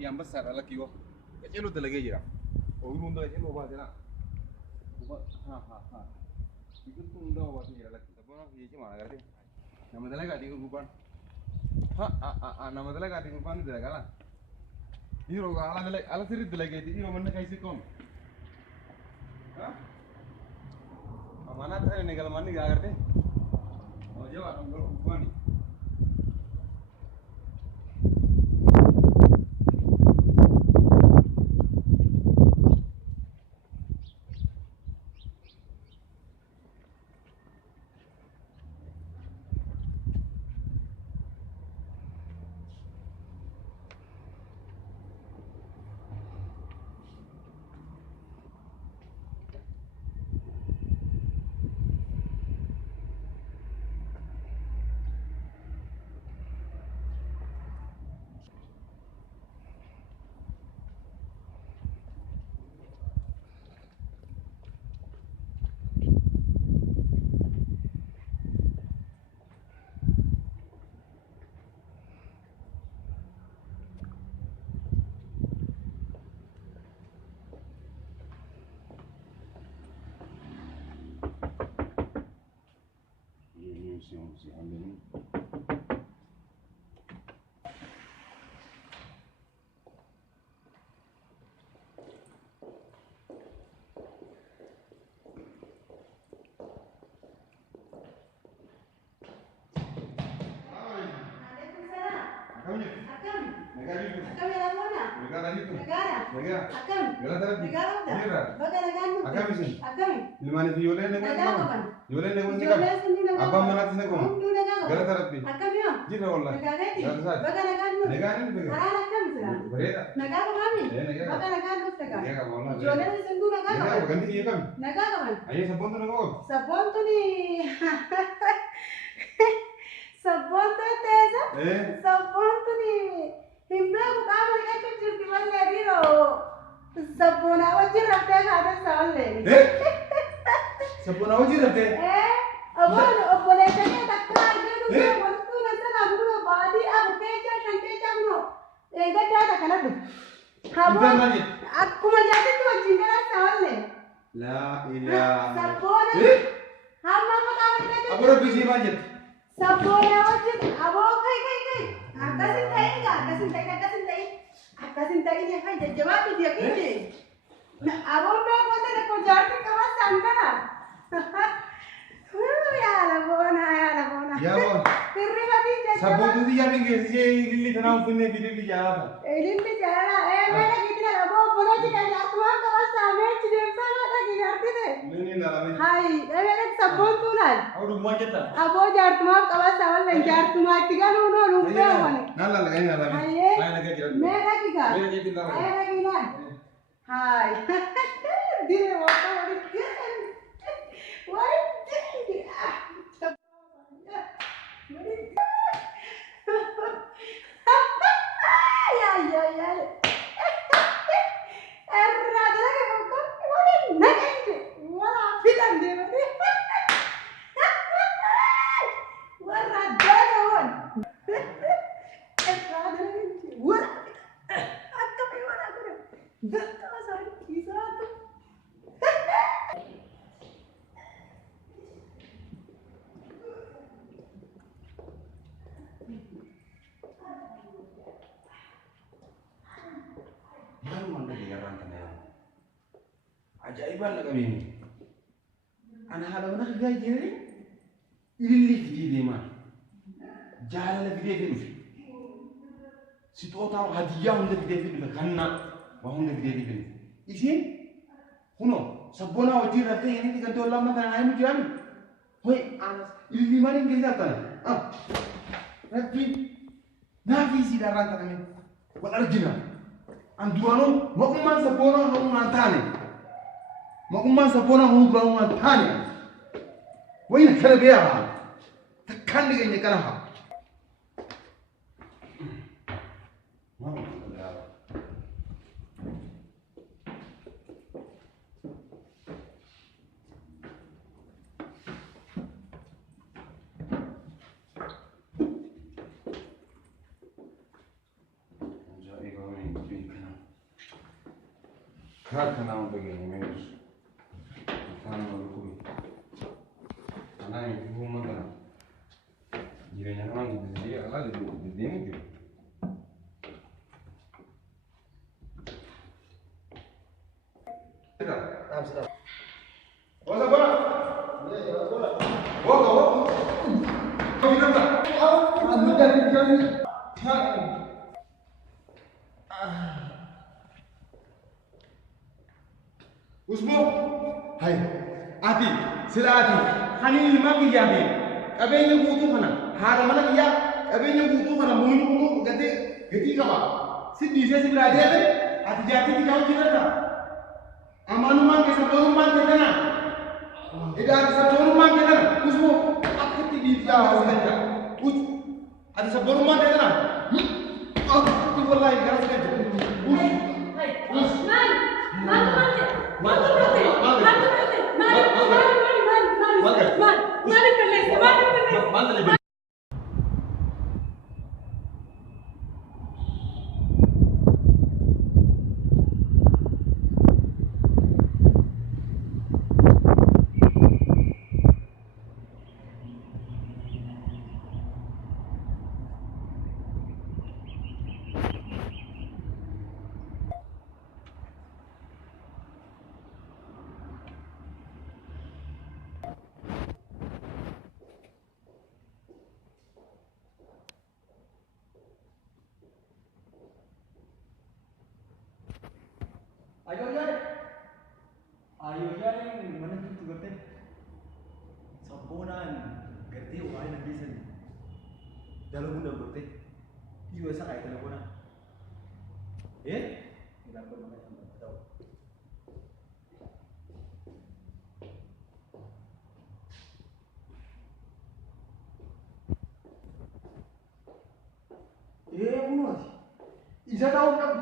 yang besar adalah kiwa. Kecil lu telagi aja. Oh, lu untuk kecil lu apa aja? Ha. Itu tuh udah apa sih adalah kita pun ini cuma ada deh. Nama telaga di Urban. Nama telaga di Urban itu telaga lah. Ini roga ala siri telaga itu ini mana kaisi kon? Hah? Mana tadi negara mana gak ngerti? Oh jawab orang Urban nih. Si Andin. Limani violen apa mana sih nego? Gara terapi. Jika wallah. Negara itu berita. Negara kami. Negara Mustaka. Jualan sendu negara. Ganti iya kan? Negara kan. Ayo sabun tuh nego. Sabun tuh nih. Sabun tuh teza. Sabun tuh nih. Himla bukan mereka tuh cuci mana diro. Sabun awak cerap deh ada soal deh. Sabun awak cerap deh. अब बोलेते हैं तक्का आगे तो वस्तु नंतर हमको बादी अब पेचा शंकेचा नो एकदा क्या तकला तू हाँ आपको मजा आती तो जिंगरा सवाल ले ला इलाह सबोन हम मामा काम करते हैं अब रो पीछे माजिद सबोन आवजित अब वो कहीं akasin tayi ne kan jawab dia kini अब वो मैं बोलते हैं को जाते कब सांगना Ya bos. Sabun tu dia minggu sih lili tanah punya lili jalan. Lili jalan. Mana kita lah bawa bola juga ya. Tuan kawan sama ciri sana ada gigarti deh. Ini dalam. Hai, mana sabun tu lah. Aku rumah jeta. Abo jar tuan kawan sama lain jar tuan tiga nuno lupa mana. Nala lagi nala. Hai. Mana lagi kira. Mana lagi kah? Mana lagi tinggal. Mana lagi lah. Hai. Dia waktu itu. Wah. What? ajaa'ibaan na qabeenya. Ana haala mana hiriyaa jiranii ilillee fidee deemaa. Jaalala fidee fi dhufe. Sixootaa hadiyyaa hunda fidee fi dhufe kannaa waa hunda fidee fi dhufe. Isheen kunoo sabboonaa wajjin raftee inni kan tollaa mana kanaa himu jiraami. Hoi ilillee maaliin keessaa tana? Rabbi naafii siidhaa irraan taa'ame wal argina. An duraanuu maqummaan sabboonaa hamuunaan taane. Maqummaan sabboonaa hamuunaan taane. Wayna kana beekaa takkaan dhigeenya kana haa. Karat kana untuk gini meus, kana maluku. Anak yang ibu mana? Jiranya kan dia ala di dia mungkin. Sedap. Wala ba? Wala. Wala. Kau hidup tak? Anu dari kami. Usbo, hai, ati, sila ati, hani lima kijabi, kabenya butuh kana, hara mana kiya, kabenya butuh kana, mulu mulu, gati kaba, si bisa si berada be, ati jati di kau kira tak, amanu man ke sabun man ke kana, ida ati sabun man ke kana, usbo, aku ti di jauh saja, ati sabun man ke kana, tu wallahi garas saja, Ayo yang mana tu gerti? Sabbonan gerti orang yang bisa ni. Dalam muda gerti. Iwa sa kaya telepon na. Tidak perlu mana yang tahu. Uno. Isa tahu kan?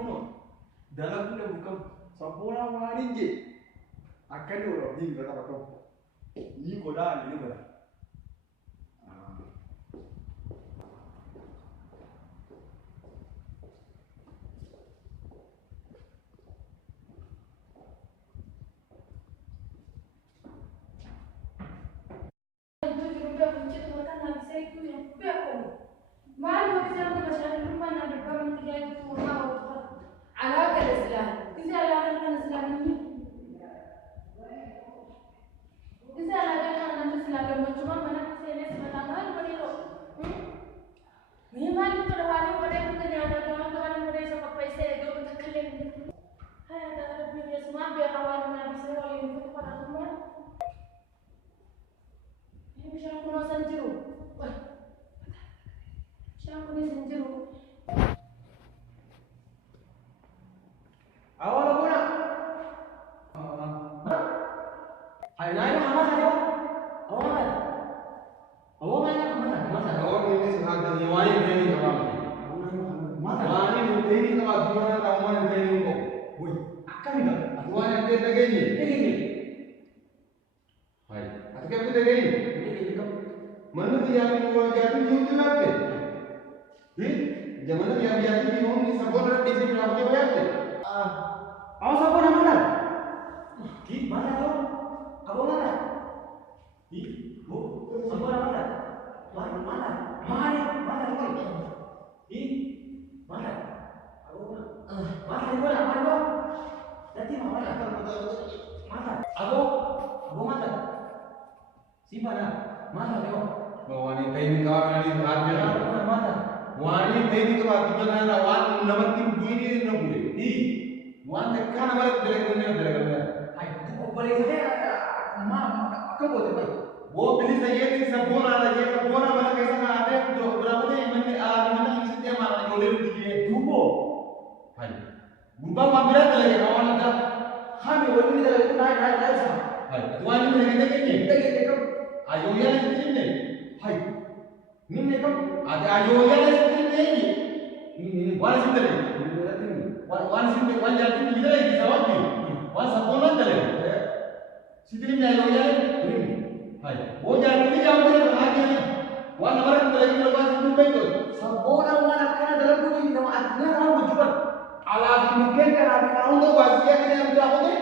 Uno. Dalam muda bukan sabbonan warin je. Akan orang ni berapa tahu? Ni koda ni koda. Nanti mama akan mata. Aku mata. Simana? Mata tengok. Wani kaini kawan ni hati Mata. wani kaini kawan tu jangan ada wan nampak bui ni nak boleh. Wan tekkan amarat delegan. Hai, tu boleh saja. Kau boleh baik. वो बिल्ली सही है कि सब बोल रहा है ये सब बोल रहा है कैसा ना आते हैं जो बराबर है मैंने मैंने इससे मारने को ले लीजिए Tubo. हाय गुब्बा मामला चलेगा कौन आता Kami boleh ni dalam naik sama. हाय तुम्हारी में देखेंगे Kita आयोया ने कितने hai. Ni ni kau. आज आयोया ने कितने Ni. वन सिंदले Ni berarti ni. वन सिंदले वन जाती किधर है जवाब क्यों वन सपोना चले सिंदले में आयोया ने हाय वो जाती नहीं जाओगे आगे वन नंबर चलेगी लोग सिंदले पे तो Sabona wana kana dalam budi nama adna kana bujuban. Ala mungkin kana di Orang tu wasiat ni yang berapa ni?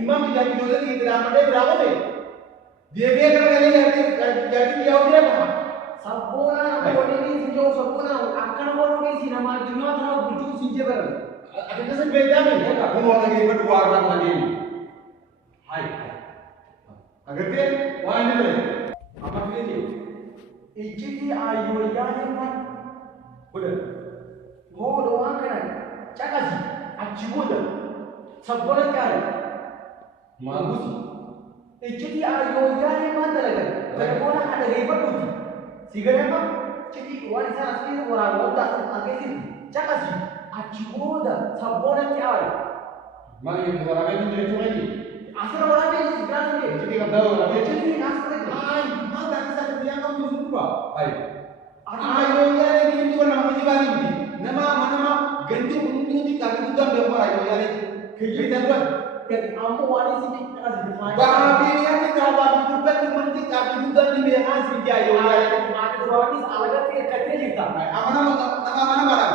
Imam tidak kira ni berapa ni berapa ni? Dia kalau ni jadi dia orang apa? Sabona bodi ni sinjo sabona akan bodi si nama dunia kana buju sinje ber. Ada kesan beda ni? Pun orang lagi berdua orang lagi. Hai. Agar dia wah ni le. Apa ni? Ijiti ayo yani kan. Boleh. Ho doang kan. Cakap sih. Ajiboda. Sabona kaya. Magus. Ijiti ayo yani mana lagi? Sabona ada hebat tu. Sigara apa? Jadi wanita asli orang muda agak sini. Cakap sih. Ajiboda. Sabona kaya. Mana yang orang lain jadi tu lagi? Asal orang ni sigara ni. Jadi kau tahu lah. Jadi asal ni. Ay, mana kisah dia kau tu semua? Ay. Ayo ya ni itu nama jiwari ni. Nama ganti untuk ni kaki tu dah berapa ayo ya ni. Kita buat. Kamu wanita sini cakap sih. Bahagia ni kalau itu kan mesti kaki tu dah ni berapa sih ayo ya. Ada wanita alagat ke kerja kita. Apa nama mana barang?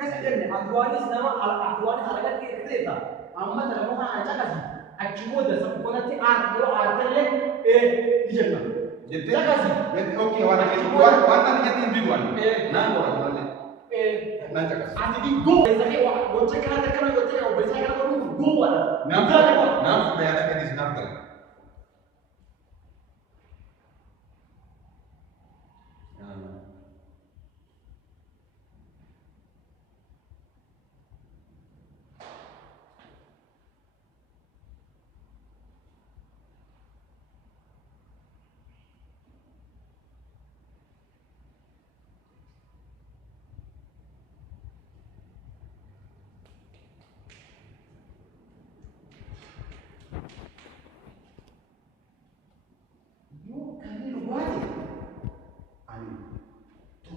Kasih Adwanis nama Adwanis alagat ke kerja kita. Amma dalam mana cakap sih. Ajiboda sabona ti ardo artelle di jenna. Jadi, Cakap sih. jadi okey warna ni jadi biduan. Nang orang ni. Nang cakap. Andi di go. Saya wa cakap ada kan go cakap bisa kan go wala. Nam sudah ada di sana kan.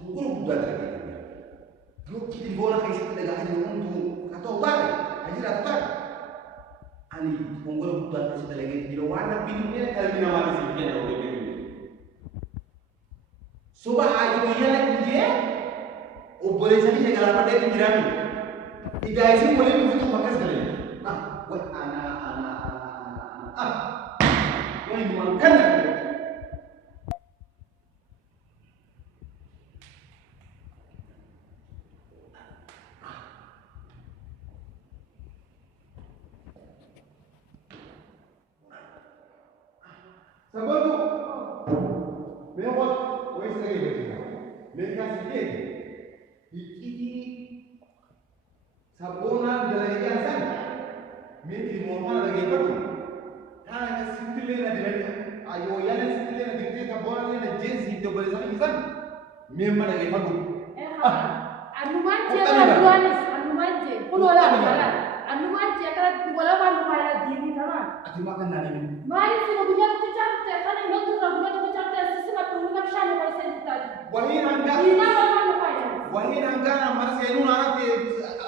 Bukan lagi. Dulu kita bola kayak kita dah hanya untuk kata obat, hanya ratusan. Ani mongol buat kita lagi di warna birunya kalau bina warna sih dia orang biru. Soba ayo dia lagi dia. Oh boleh saja kalau apa dia kirami. Tidak sih boleh begitu pakai sekali. Buat anak. Boleh makan. Sabar tu. Memang wes lagi betul. Mereka sedih. Iki sabona dalai kan. Mereka mohon lagi betul. Hanya simpelnya dari ayo ya ni simpelnya dari sabona ni jeans itu boleh sampai kan. Memang lagi betul. Anu manje anu manje. Pulau lah. Anu manje kalau bola baru main di sana. Ati makan nani ni. Mari kita bicara bicara kan yang doktor bicara bicara sistem itu nak share apa saja. Wahai anda. Ini apa apa ya? Wahai anda nama saya nu nak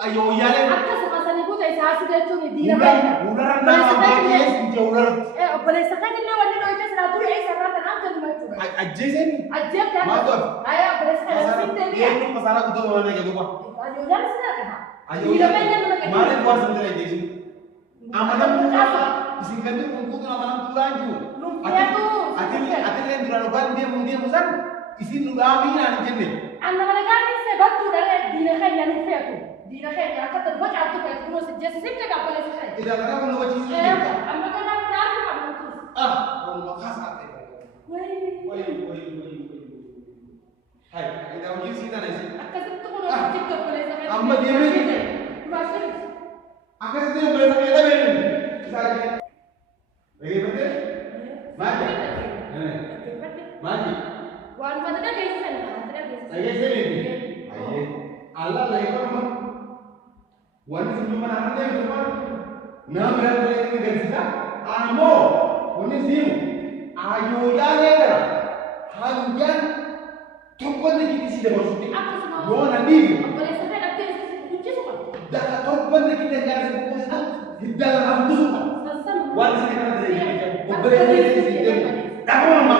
ayo ya le. Akka semasa ni bukan saya sudah tu ni dia kan. Ular anda apa dia sih ular. Boleh sekarang ni awak ni orang itu sudah tu saya nak nak jadi macam. Ajay sen. Ajay kan. Maaf. Ayah boleh sekarang sini dia. Ini masalah kita mana ke tu? Ayo jangan sudah kan. Ayo. Mari buat sendiri aja sih. Amanam isingkan tu untuk tu amanam tulanju. Ati lain duranoban dia musan isin nurami na jenis. Anda mereka ni sebab tu dari dina kaya ni fetu. Dina kaya akan terbuat atau kayak terus جسمك قبل السحر إذا كان هو وجهي أما كان أبناء قبل والله خاص عليك وي هاي إذا وجهي سيدا نسي أكثر تقول أنا تيك قبل السحر أما ديمي ما شرط أكثر تيجي قبل السحر إذا بيني ساجي بيجي بده ماجي ماجي وأنا ما تدري كيف سنة أيه سيدي أيه الله لا يكرم وأنا سمعت من أحد يقول نعم رأي ini dari kita amo ini siu ayo ya negara hanjan toppan da kiti sida borsuti yo na ni boleh sampai ada kunci semua da ka toppan da kiti ga sa posta hidda am kusu sasam wani sida kana da ya ko bare ne sida da ko ma